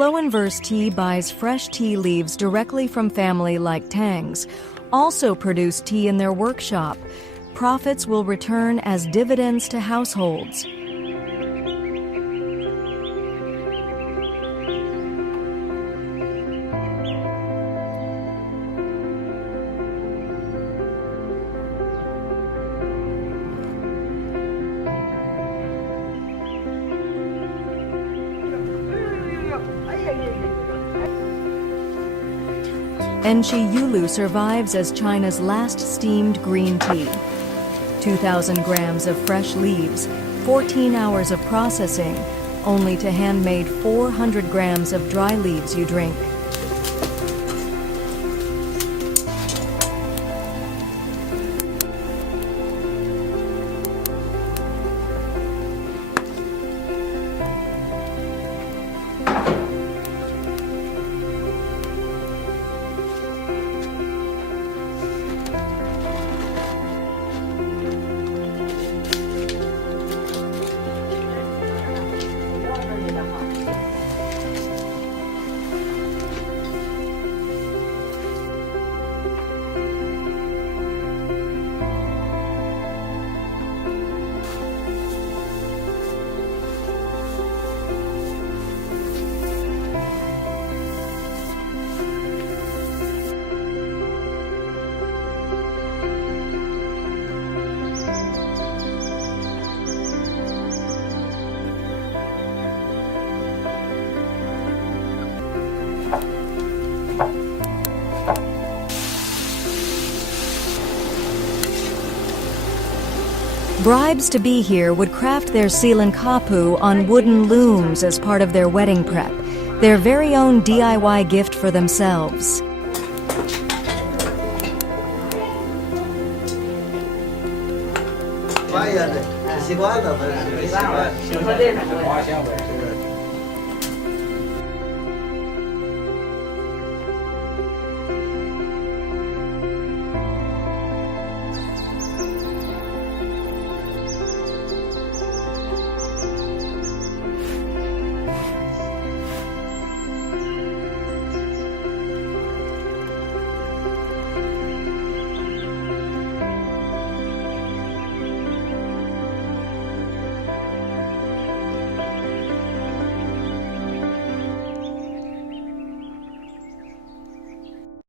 Slow and Verse Tea buys fresh tea leaves directly from family like Tang's, also produce tea in their workshop. Profits will return as dividends to households. Enshi Yulu survives as China's last steamed green tea. 2,000 grams of fresh leaves, 14 hours of processing, only to handmade 400 grams of dry leaves you drink. Bribes to be here would craft their Xilankapu on wooden looms as part of their wedding prep, their very own DIY gift for themselves.